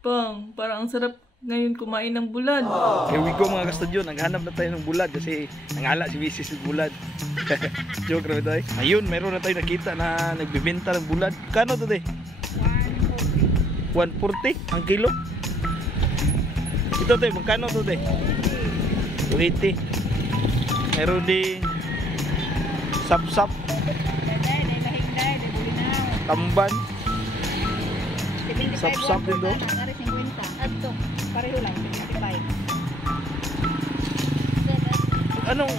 Pang, parang ang sarap ngayon kumain ng bulad. Here we go mga kastudyo, naghanap na tayo ng bulad kasi nangala si Mrs. ng bulad. Joke na tayo. Ayun, meron na tayo nakita na nagbibenta ng bulad. Kano to de? 140 ang kilo. Ito de, magkano to de? 280. Meron din sap-sap, tamban, sap-sap din do. Pareho lang, 75. Anong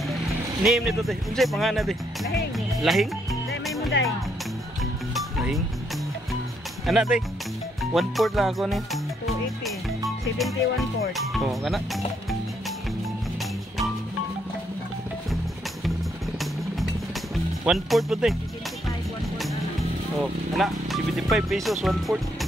name nito te? Unsay pangalan te? Lahing. Lahing? Dahil may munday. Lahing. Anak te? 1/4 lang ako ni. 280. 71/4. Oh, kana. One-fourth po te. 75, 1/4 Oh, anak, 75 pesos, 1/4.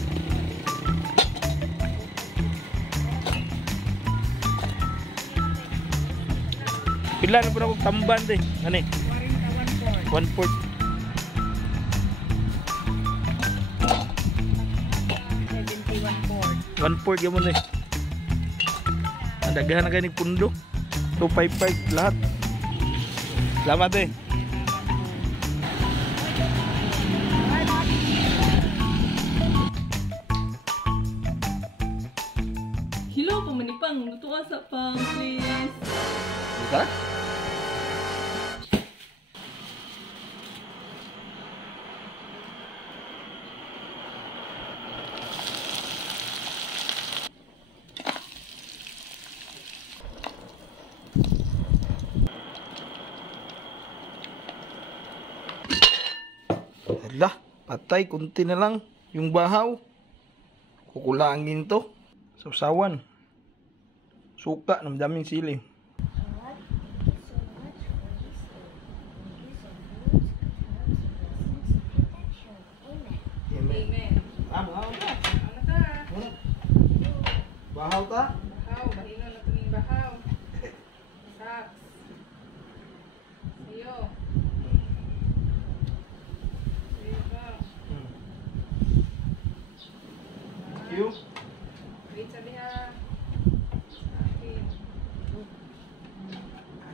Pila na po na akong tamban te. Ano eh? 1/4. 1/4 yun mo na eh. Ang dagahan na kayo ng pundo. 255 lahat. Salamat eh. Hello, pamanipang. Luto ka sa pang, please. Buka? Hala, patay, kunti na lang yung bahaw. Kukulangin to. Sausawan. Suka, namdaming sili. Amen. Bahaw ta. Ano ta? Bahaw ta? Bahaw, bahino na tuming bahaw. Saks. Sayo. Sayo ka. Thank you. Wait, sabi ha. Sa akin.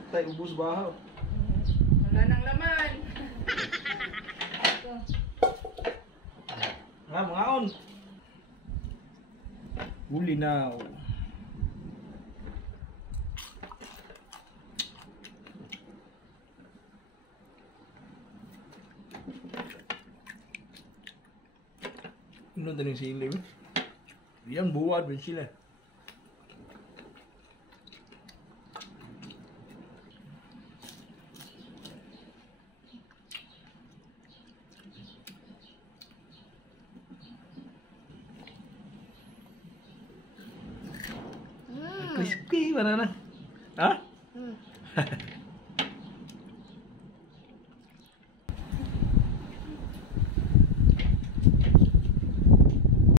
Tay, ubus bahaw. Wala nang laman. Nga, mga on. Huli now. Ano din sila? Yan buwad din sila. Crispy, mana na? Ha?